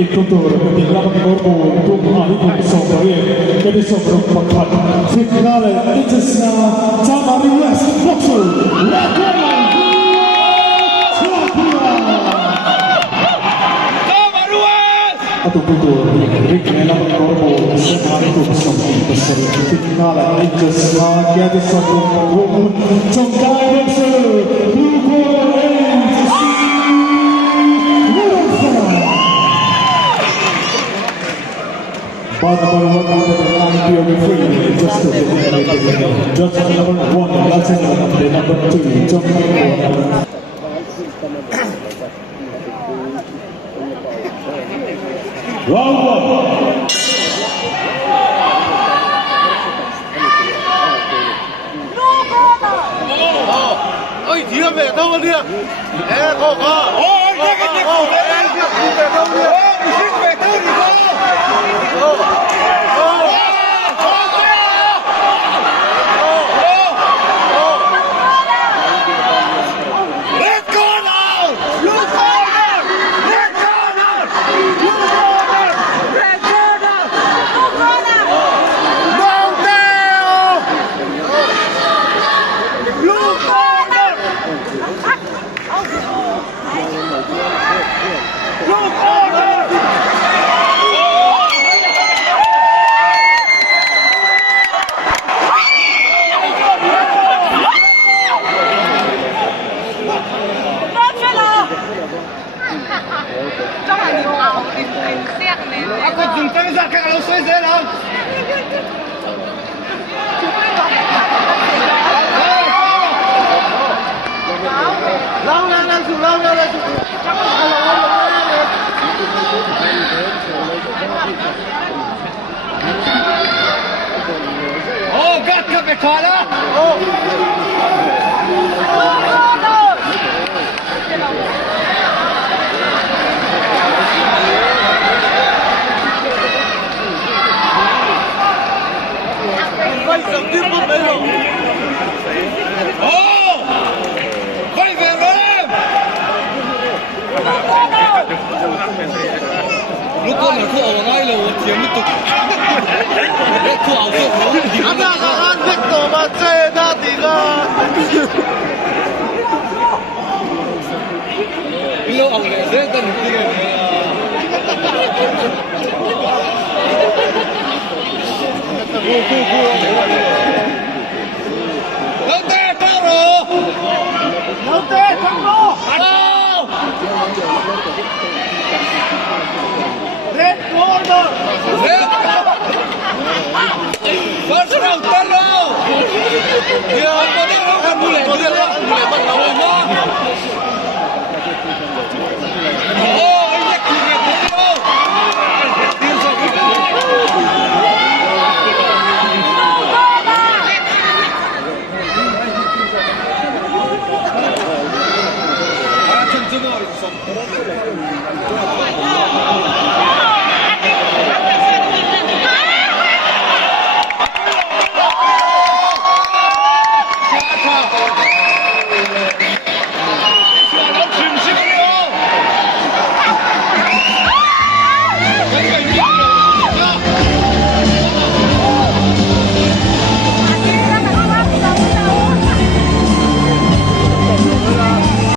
Ikutur ketika bergabung untuk hari Sabtu jadi sebelum pekan final Indonesia Jamari West Boxer atau pukul Rikmena bergabung sehari sebelum peserta final Indonesia jadi sebelum pekan Jamari Boxer But number one under the line POV3 just to the judge number one, Latin number two, John Michael. Round one. Ôi, dia về đâu đi? Ê, có. Ôi, cái gì cũng về đâu đi? Ôi, xin về đâu đi? Aku jumpa dengan kalau saya lah. Oh, gat ke bekala? Oh. Lúc con ở khu ở ngay là chiếm liên tục. Khu ở khu. Anh ta là anh biết đồ mà chơi ta thì là. Lâu ông này rất tân đi rồi. Lâu tê cao rồi. Lâu tê không có. Alo. Red corner! Red corner! First round,